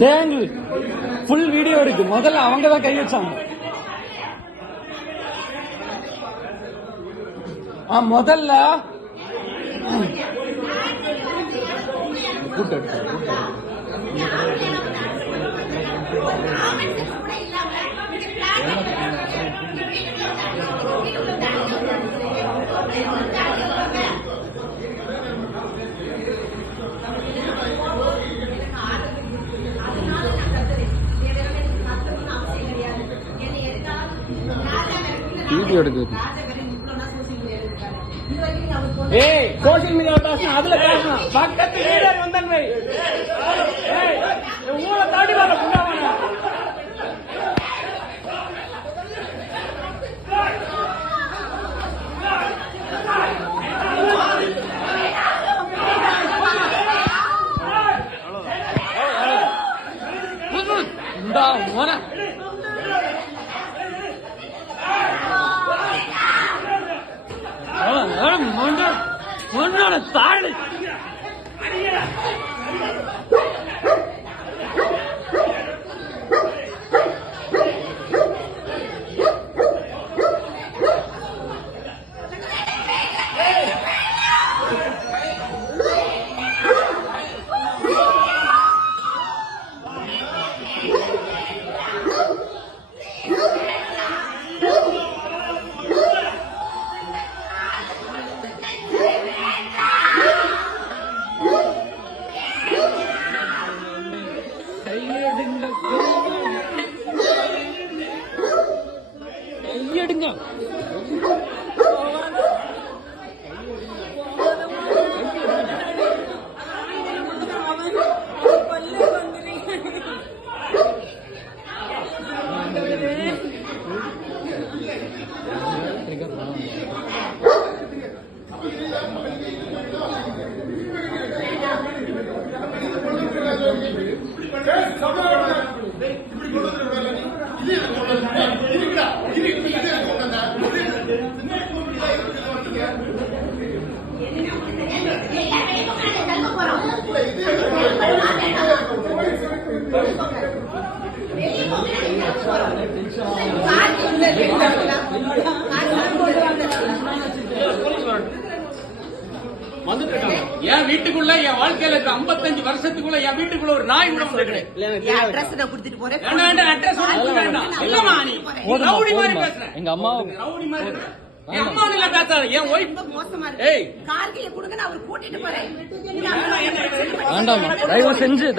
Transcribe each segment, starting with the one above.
ஜெயங்கள் full video இருக்கு. முதல்ல அவங்க தான் கை வச்சாங்க. முதல்ல வீடியோ எடுக்குது. ஏய் சோசியல் மீடியா பேசணும், அதுல பேசணும். பக்கத்து லீடர் வந்தன்மை ஊரை தாண்டி வர புண்ணாவான தாழ் கையெடுங்க. என் வீட்டுக்குள்ள என் வாழ்க்கையில 55 வருஷத்துக்குள்ள என் வீட்டுக்குள்ள ஒரு நாய் கூட வந்து எங்க அம்மா ரவுடி மாதிரி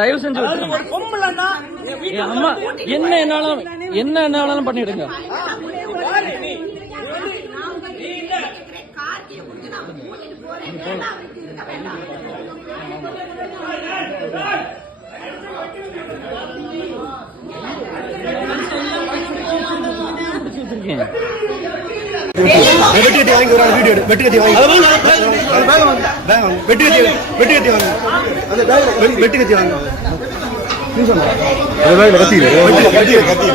தயவு செஞ்சு அம்மா என்ன என்னாலும் பண்ணிடுங்க. வெட்டி கத்தி வாங்கி ஒரு வீடியோ வெட்டி கத்தி வாங்கி வெட்டி கத்தி வாங்க அந்த வெட்டி கத்தி வாங்க கத்தி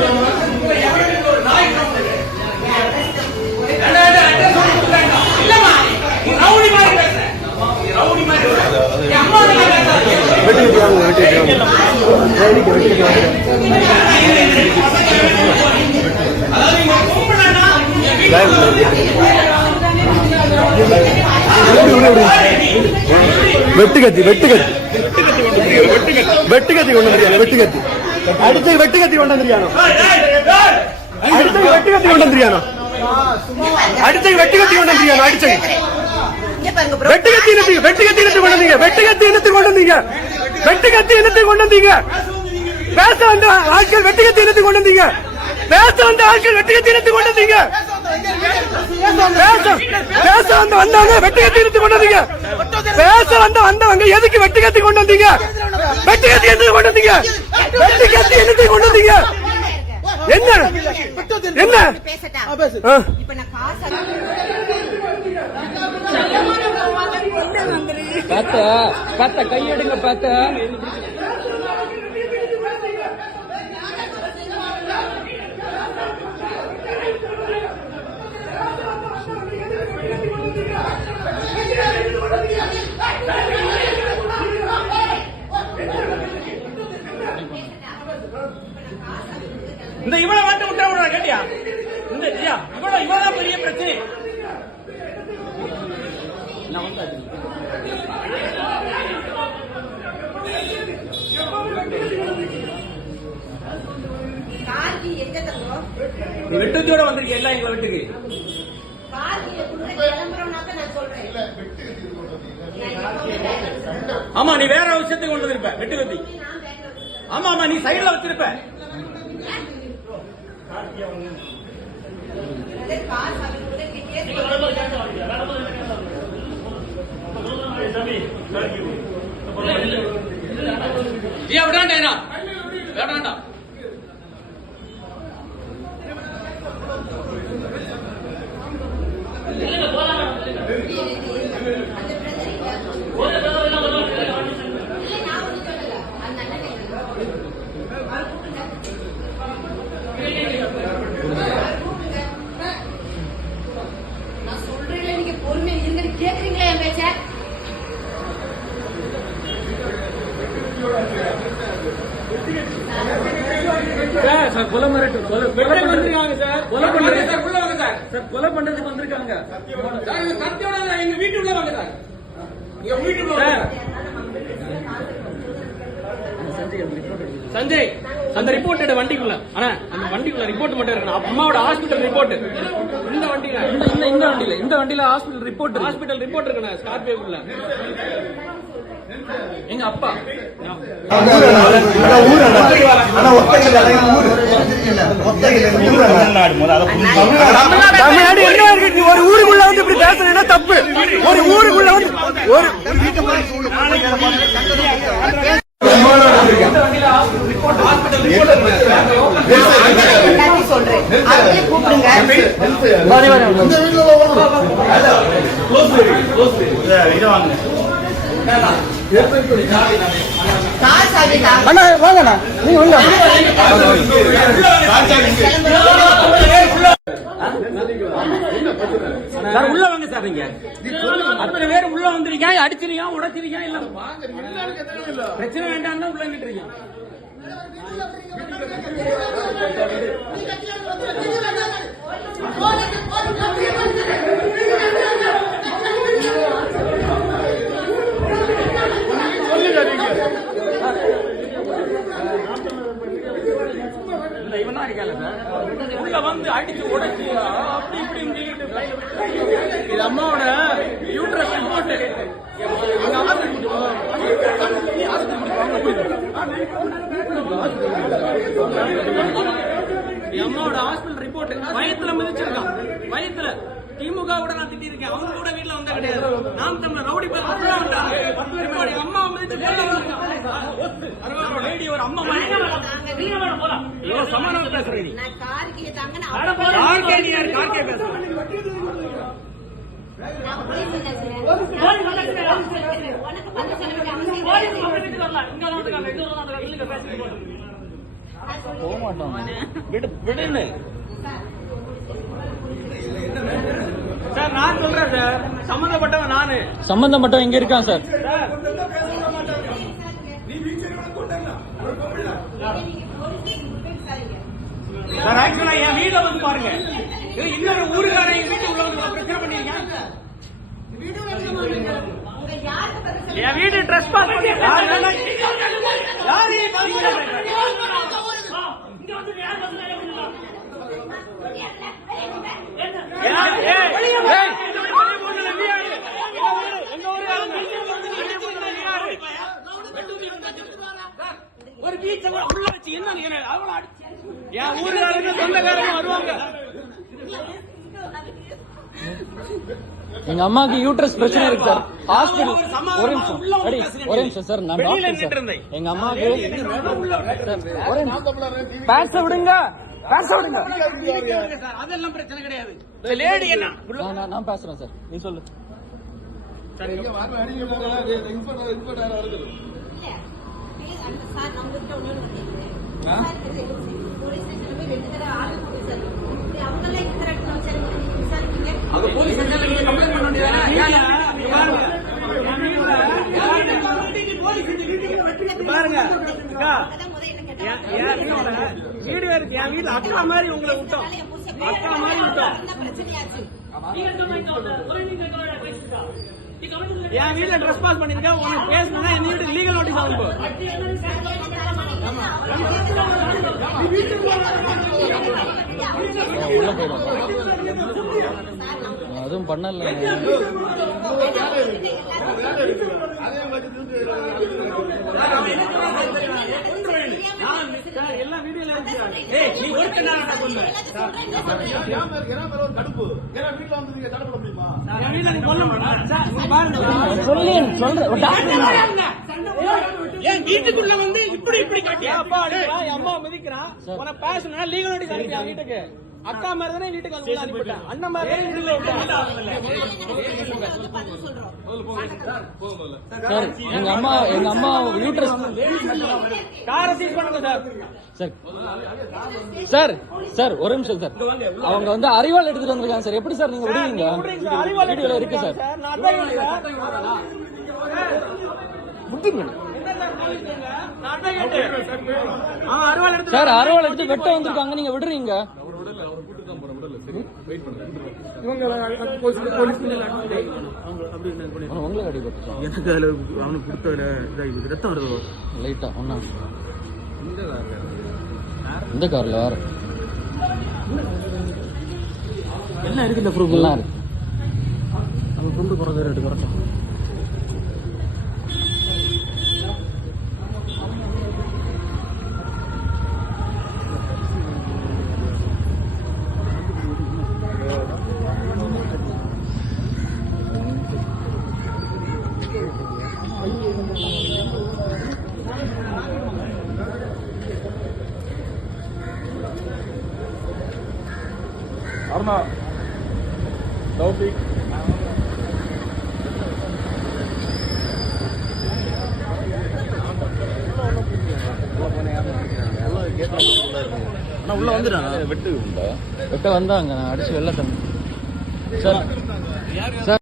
வெட்டுக்கத்தி கொண்டு வெட்டுக்கத்தி அடுத்து வெட்டுக்கத்தி கொண்டு வந்துறியானோ அடுத்து வெட்டுக்கத்தி கொண்டு வந்துறியானோ அடுத்து வெட்டுக்கத்தி கொண்டு வந்துறியானோ அடிச்சு வெட்டுக்கத்தி கொண்டு வந்தீங்க வெட்டுக்கத்தி கொண்டு வந்தீங்க பேச வந்த ஆட்கள் வெட்டுக்கத்தி இனத்தை கொண்டு வந்தீங்க பேச வந்த ஆட்கள் வெட்டுக்கத்தி இனத்தை கொண்டு வந்தீங்க பேச வந்தவங்க வெட்டுக்கத்தி இனத்தை கொண்டு வந்தீங்க பேச வந்தவங்க எதுக்கு வெட்டுக்கத்தி கொண்டு வந்தீங்க வெட்டுக்கத்தி என்னத்தை கொண்டு வந்தீங்க வெட்டுக்கத்தி என்னத்தை கொண்டு வந்தீங்க என்ன என்ன பார்த்த கையெடுங்க பார்த்த Thank you. இந்த இவ்வளவு மட்டும் விட்டா கேட்டியா? இந்த இவ்வளவுதான் பெரிய பிரச்சனை. வெட்டுத்தியோட வந்திருக்கீங்க எல்லாம் எங்க வீட்டுக்கு. ஆமா நீ வேற விஷயத்துக்கு கொண்டு வந்திருப்ப வெட்டு கத்தி. ஆமா ஆமா நீ சைடுல வச்சிருப்ப. விடாண்டா வேண்டாண்டா. நான் சொல்றேன், நீங்க பொறுமையா இருங்க. கேக்குறீங்களா என் பேச்ச? கொலை மிரட்டு கொலை பண்றாங்க சார். கொலை பண்றது சார். உள்ள வாங்க சார். சார் கொலை பண்றதுக்கு வந்திருக்காங்க சார். இவங்க சத்தியோட எங்க வீட்டுக்குள்ள வாங்க சார். எங்க வீட்டுக்குள்ள சஞ்சய் அந்த ரிப்போர்ட் வண்டிக்குள்ள. ஆனா அந்த வண்டிக்குள்ள ரிப்போர்ட் மட்டும் இருக்கணும். அம்மாவோட ஹாஸ்பிட்டல் ரிப்போர்ட் இந்த வண்டியில இந்த வண்டியில ஹாஸ்பிட்டல் ரிப்போர்ட் இருக்கணும். ஸ்கார்பியோக்குள்ள எங்க அப்பா தமிழ்நாடு என்ன இருக்கு? ஒரு ஊருக்குள்ள வந்து இப்படி பேசுறீங்கன்னா தப்பு. ஒரு ஊருக்குள்ள வந்து ஒரு சொல்றேன் கூப்பிடுங்க. அண்ணா வாங்கண்ணா நீங்க உள்ள சார். உள்ள வாங்க சார். நீங்க அத்தனை பேர் உள்ள வந்திருக்கீங்க. அடிச்சிருக்கீங்க உடைச்சிருக்கீங்க. இல்ல பிரச்சனை வேண்டாம் உள்ள இருக்கீங்க. இவனா இருக்கால சார். உள்ள வந்து அடிச்சு உடைச்சு அப்படி இப்படி இது அம்மாவோட யூட்ரஸ் ரிப்போர்ட். அம்மாவோட ஹாஸ்பிட்டல் ரிப்போர்ட். வயத்துல மிதிச்சிருக்கான். வயத்துல திமுக கூட நான் திட்டிருக்கேன். அவங்க கூட வீட்டுல வந்தா கிடையாது. நாம் தமிழர் ரவுடி அம்மா லேடி ஒரு அம்மா சமாதானம் பேசுறேன். விடுன்னு சார் நான் சொல்றேன் சார். சம்பந்தப்பட்டவன் நானு. சம்பந்தப்பட்டவன் எங்க இருக்கான் சார்? சார் ஆக்சுவலா என் வீட்டுல வந்து பாருங்க. இன்னொரு ஊருக்காரன் எங்க வீட்டு உள்ள வந்து பிரச்சனை பண்ணிருக்கேன். என் வீடு ட்ரெஸ் பாஸ் பண்ணி ஒரு பீச்ச உள்ள வச்சு என்ன என் ஊருக்காரங்க சொந்தக்காரங்க வருவாங்க. எங்க அம்மாக்கு யூட்ரஸ் பிரச்சனை இருக்கு சார். ஹாஸ்பிடல் ஒரே நிமிஷம் சார். நான் டாக்டர் சார். எங்க அம்மாக்கு பேச விடுங்க. அதெல்லாம் பிரச்சனை கிடையாது. லேடி என்ன நான் பேசுறேன் சார். நீ சொல்லு. பாருங்க வீடியோ இருக்கு என் வீட்டுல அக்கா மாதிரி உங்களை விட்டோம் அக்கா மாதிரி விட்டோம் என் வீட்டுல ட்ரெஸ் பாஸ் பண்ணிருக்கேன் உனக்கு பேசணும்னா என் வீட்டுக்கு லீகல் நோட்டீஸ் ஆகும் உள்ள போயிடும். அதுவும் பண்ணல. எல்லாம் வீடியோல நீ ஒருத்தர் என் வீட்டுக்குள்ள வந்து இப்படி காட்டியா அம்மா மிதிக்கிறான் உன பேசணும்னா லீகல் நோட்டீஸ் அனுப்பியா வீட்டுக்கு அக்கா மாதிரி தானே வீட்டுக்கு வந்து அனுப்பிட்டேன் அண்ணன் மாதிரி சார் எங்க அம்மா யூட்ரஸ் காரை சீஸ் பண்ணுங்க சார் சார் சார் ஒரு நிமிஷம் சார் அவங்க வந்து அறிவாள் எடுத்துட்டு வந்திருக்காங்க சார் எப்படி சார் நீங்க விடுவீங்க வீடியோல இருக்கு சார் சார் அறிவாள் எடுத்து வெட்ட வந்திருக்காங்க நீங்க விடுறீங்க உங்களை அடிபட்டு எனக்கு அதுல அவனுக்கு கொடுத்ததுல ரத்தம் வருது லைட்டா ஒன்னா இந்த கார்ல வேற எல்லாம் இருக்குல்ல ப்ரூஃப் எல்லாம் இருக்கு அவன் கொண்டு போறது ரேட்டு கரெக்டா அருணா தௌபிக் உள்ள வந்துடுறாங்க வெட்ட வந்தாங்க நான் அடிச்சு வெளில தம்பி சார் சார்